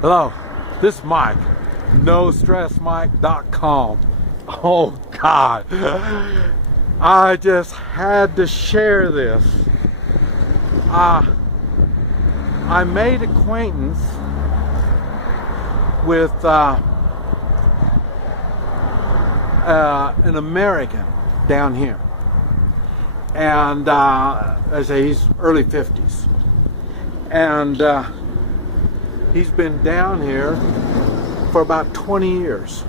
Hello, this is Mike, NoStressMike.com. Oh God, I just had to share this. I made acquaintance with an American down here, and I say he's early 50s, and he's been down here for about 20 years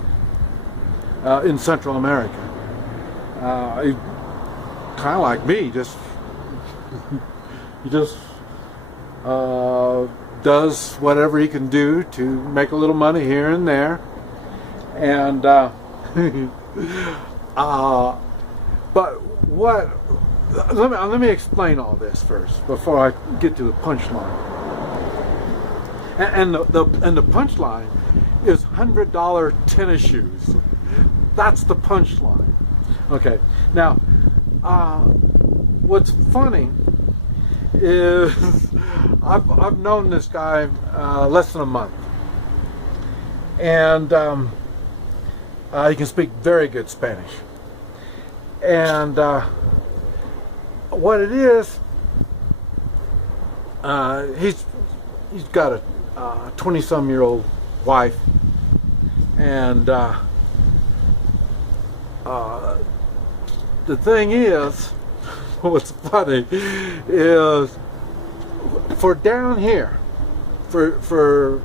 in Central America. He kind of like me, he just does whatever he can do to make a little money here and there, and but what? Let me explain all this first before I get to the punchline. And the punchline is $100 tennis shoes. That's the punchline. Okay. Now, what's funny is I've known this guy less than a month, and he can speak very good Spanish. And what it is, he's got a 20-some-year-old wife, and the thing is, what's funny is, for down here, for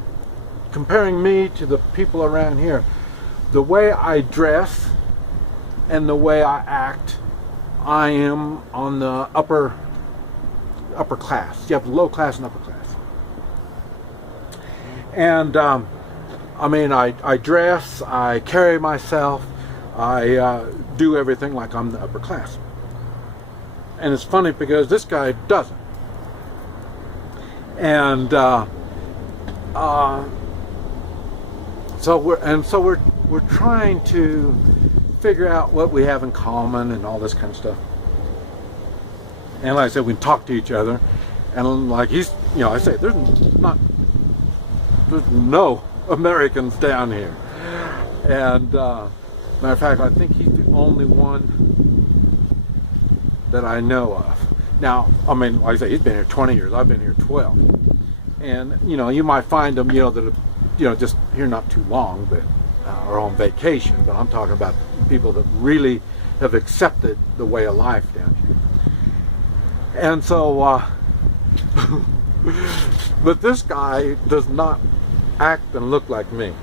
comparing me to the people around here, the way I dress and the way I act, I am on the upper class. You have low class and upper class. And I mean, I dress, I carry myself, I do everything like I'm the upper class. And it's funny because this guy doesn't. And so we're trying to figure out what we have in common and all this kind of stuff. And like I said, we can talk to each other, and like he's, I say there's no Americans down here, and matter of fact, I think he's the only one that I know of. Now, I mean, like I say, he's been here 20 years. I've been here 12, and you might find them, that are, just here not too long, but are on vacation. But I'm talking about people that really have accepted the way of life down here. And so, but this guy does not act and look like me.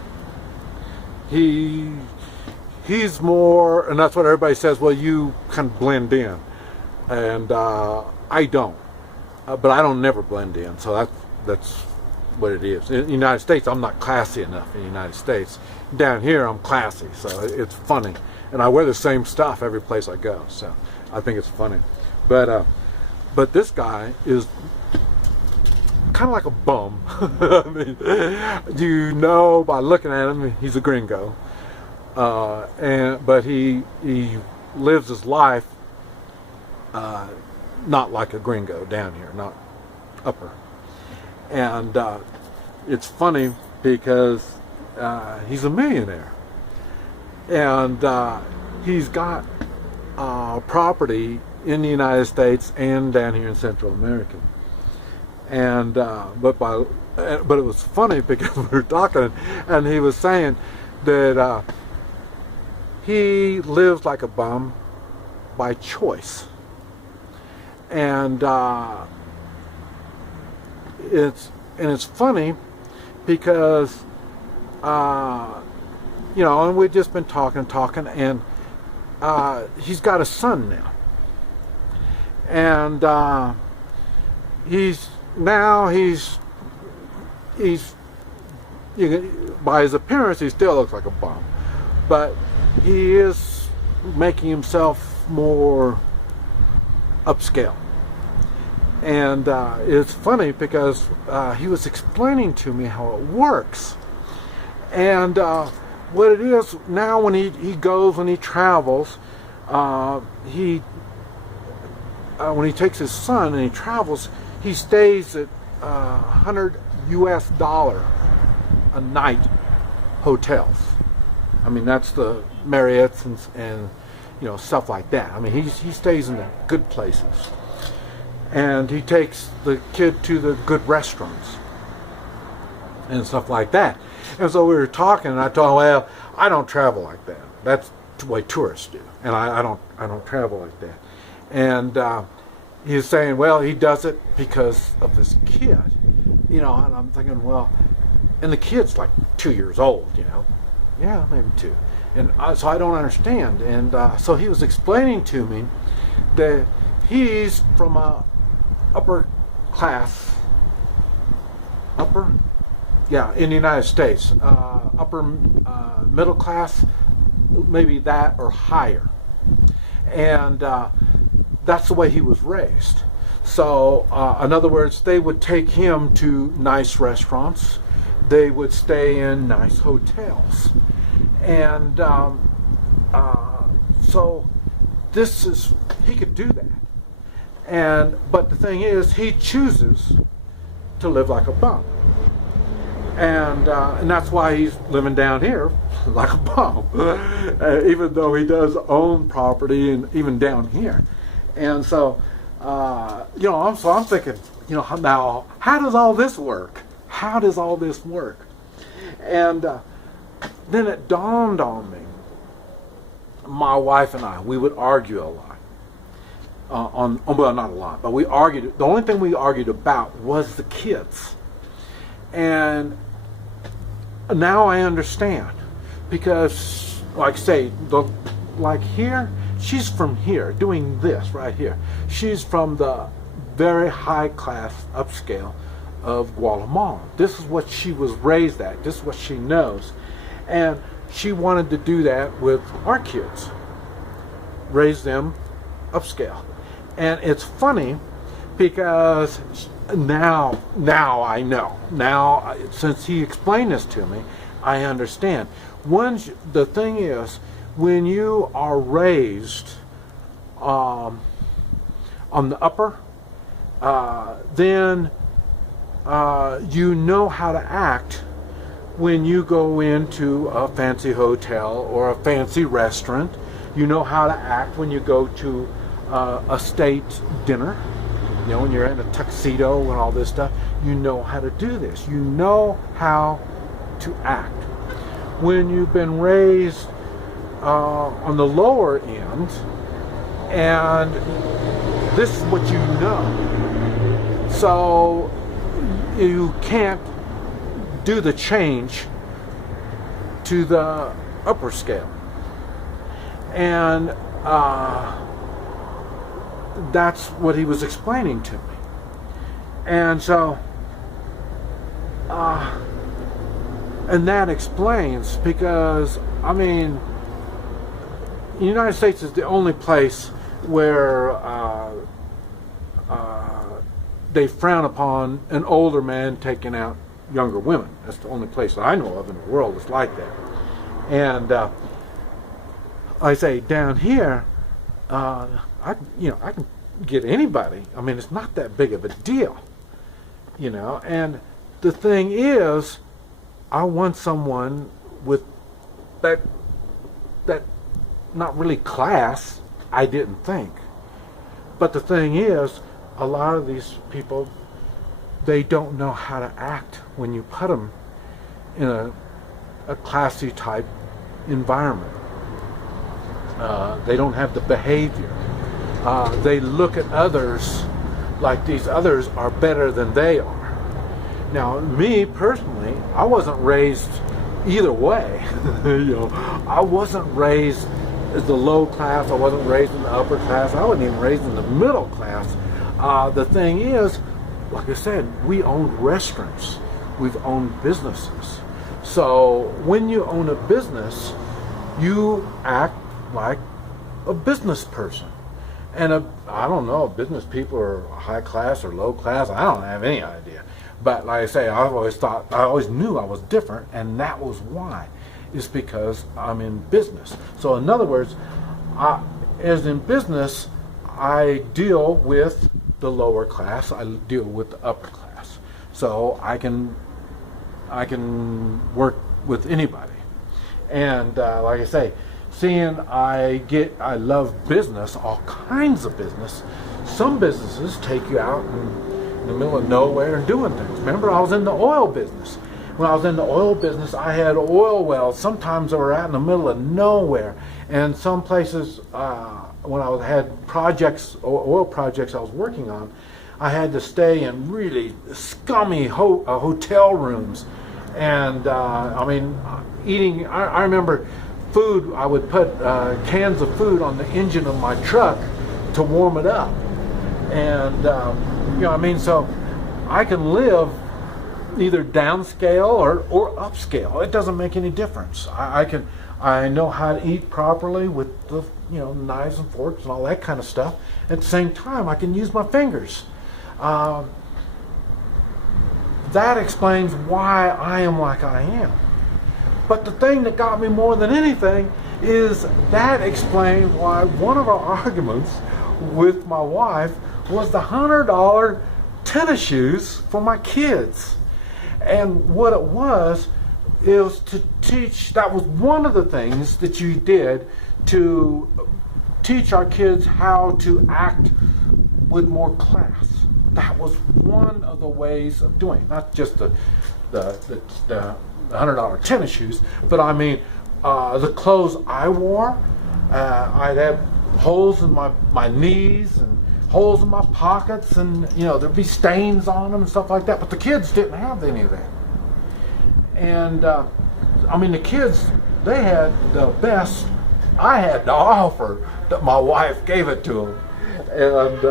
He's more, and that's what everybody says, well, you kind of blend in, and I don't, but I don't never blend in, so that's what it is. In the United States, I'm not classy enough in the United States. Down here, I'm classy, so it's funny, and I wear the same stuff every place I go, so I think it's funny. But this guy is kind of like a bum. I mean, by looking at him, he's a gringo, but he lives his life not like a gringo down here, not upper. And it's funny because he's a millionaire, and he's got property in the United States and down here in Central America. And but it was funny because we were talking, and he was saying that he lives like a bum by choice, and it's funny because and we've just been talking, and he's got a son now, and he's by his appearance he still looks like a bum, but he is making himself more upscale. And it's funny because he was explaining to me how it works, and what it is now when he goes and he travels, when he takes his son and he travels, he stays at $100 US a night hotels. I mean, that's the Marriott's and stuff like that. I mean, he stays in the good places, and he takes the kid to the good restaurants and stuff like that. And so we were talking, and I told him, well, I don't travel like that. That's the way tourists do, and I don't travel like that. And he was saying, well, he does it because of this kid, and I'm thinking, well, and the kid's like 2 years old, yeah, maybe 2, and so I don't understand. And so he was explaining to me that he's from a upper class, in the United States, upper middle class, maybe that or higher, and that's the way he was raised. So in other words, they would take him to nice restaurants, they would stay in nice hotels, and so he could do that. But the thing is, he chooses to live like a bum. And that's why he's living down here like a bum, even though he does own property and even down here. And so, I'm thinking, now how does all this work? How does all this work? And then it dawned on me. My wife and I, we would argue a lot. Well, not a lot, but we argued. The only thing we argued about was the kids. And now I understand, because, like say, like here, she's from here, doing this right here. She's from the very high class upscale of Guatemala. This is what she was raised at. This is what she knows. And she wanted to do that with our kids, raise them upscale. And it's funny because now I know. Now, since he explained this to me, I understand. The thing is, when you are raised on the upper, then you know how to act when you go into a fancy hotel or a fancy restaurant. You know how to act when you go to a state dinner. When you're in a tuxedo and all this stuff, you know how to do this. You know how to act. When you've been raised on the lower end, and this is what you know, so you can't do the change to the upper scale. And that's what he was explaining to me. And so and that explains, because I mean, the United States is the only place where they frown upon an older man taking out younger women. That's the only place that I know of in the world that's like that. And I say down here, I can get anybody. I mean, it's not that big of a deal, And the thing is, I want someone with that not really class. I didn't think, but the thing is, a lot of these people, they don't know how to act when you put them in a classy type environment. They don't have the behavior. They look at others like these others are better than they are. Now, me personally, I wasn't raised either way. I wasn't raised as the low class. I wasn't raised in the upper class. I wasn't even raised in the middle class. The thing is, like I said, we owned restaurants. We've owned businesses. So when you own a business, you act like a business person. And I don't know if business people are high class or low class. I don't have any idea. But like I say, I always knew I was different, and that was why. It's because I'm in business. So in other words, as in business, I deal with the lower class. I deal with the upper class. So I can I can work with anybody. And like I say, seeing I love business, all kinds of business. Some businesses take you out in the middle of nowhere and doing things. Remember, I was in the oil business. When I was in the oil business, I had oil wells. Sometimes they were out in the middle of nowhere. And some places, when I had projects, oil projects I was working on, I had to stay in really scummy hotel rooms. And I mean, eating, I remember food, I would put cans of food on the engine of my truck to warm it up. And, you know, I mean, so I can live either downscale or upscale. It doesn't make any difference. I know how to eat properly with the, you know, knives and forks and all that kind of stuff. At the same time, I can use my fingers. That explains why I am like I am. But the thing that got me more than anything is that explained why one of our arguments with my wife was the $100 tennis shoes for my kids. And what it was to teach, that was one of the things that you did to teach our kids how to act with more class. That was one of the ways of doing it. Not just the $100 tennis shoes, but I mean the clothes I wore. I'd have holes in my knees and holes in my pockets, and you know, there'd be stains on them and stuff like that. But the kids didn't have any of that. And I mean, the kids, they had the best I had to offer. That my wife gave it to them, and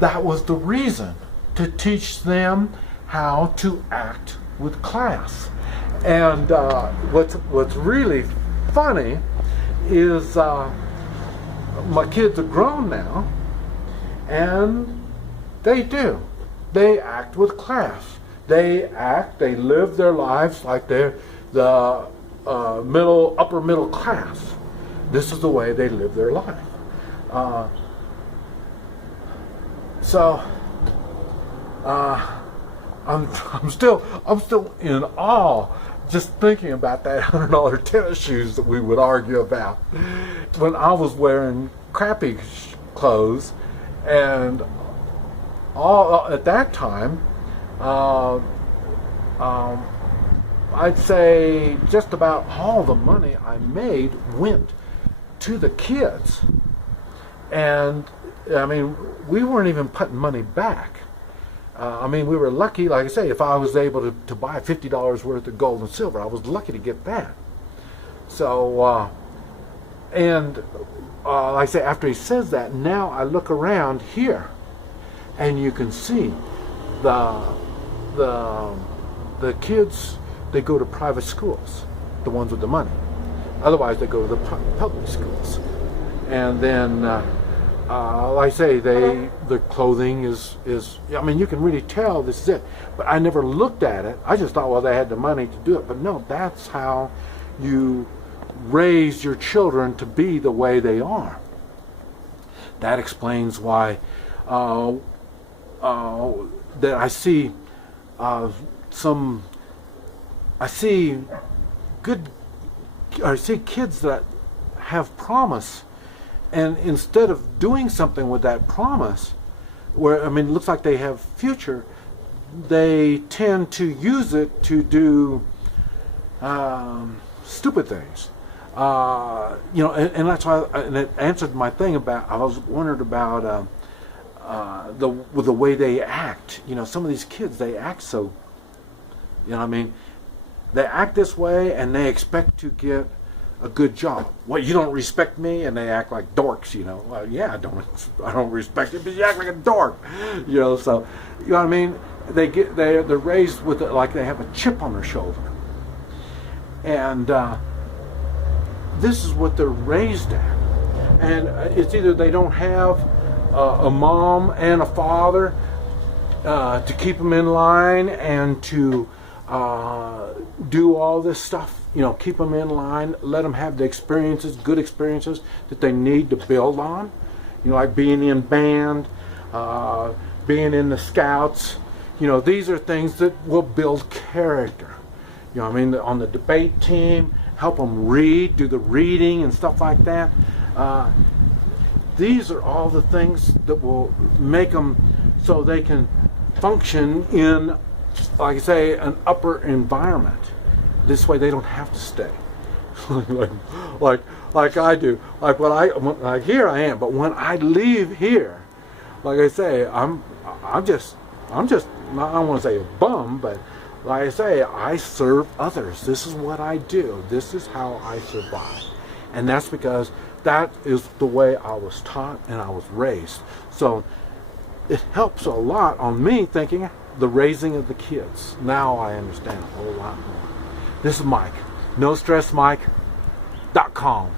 that was the reason, to teach them how to act with class. And what's really funny is my kids are grown now, and they act with class. They live their lives like they're the upper middle class. This is the way they live their life. So I'm still in awe just thinking about that $100 tennis shoes that we would argue about when I was wearing crappy clothes. And all at that time, I'd say just about all the money I made went to the kids. And I mean, we weren't even putting money back. I mean, we were lucky, like I say, if I was able to buy $50 worth of gold and silver, I was lucky to get that. So, like I say, after he says that, now I look around here, and you can see the kids, they go to private schools, the ones with the money. Otherwise, they go to the public schools. And then, like I say, the clothing is, I mean, you can really tell this is it. But I never looked at it. I just thought, well, they had the money to do it. But no, that's how you raise your children to be the way they are. That explains why that I see kids that have promise, and instead of doing something with that promise, where, I mean, it looks like they have future, they tend to use it to do stupid things. You know, and that's why, and it answered my thing about, I was wondering about the way they act. You know, some of these kids, they act so, you know what I mean, they act this way and they expect to get a good job. Well, you don't respect me, and they act like dorks, you know. Well, yeah, I don't respect you, but you act like a dork, you know. So, you know what I mean? They're raised with it like they have a chip on their shoulder, and this is what they're raised at. And it's either they don't have a mom and a father to keep them in line and to do all this stuff. You know, keep them in line, let them have the experiences, good experiences that they need to build on. You know, like being in band, being in the Scouts, these are things that will build character. I mean, on the debate team, help them read, do the reading and stuff like that. These are all the things that will make them so they can function in, like I say, an upper environment. This way they don't have to stay. like I do. Like here I am, but when I leave here, like I say, I'm just I don't want to say a bum, but like I say, I serve others. This is what I do. This is how I survive. And that's because that is the way I was taught and I was raised. So it helps a lot on me thinking the raising of the kids. Now I understand a whole lot more. This is Mike. NoStressMike.com.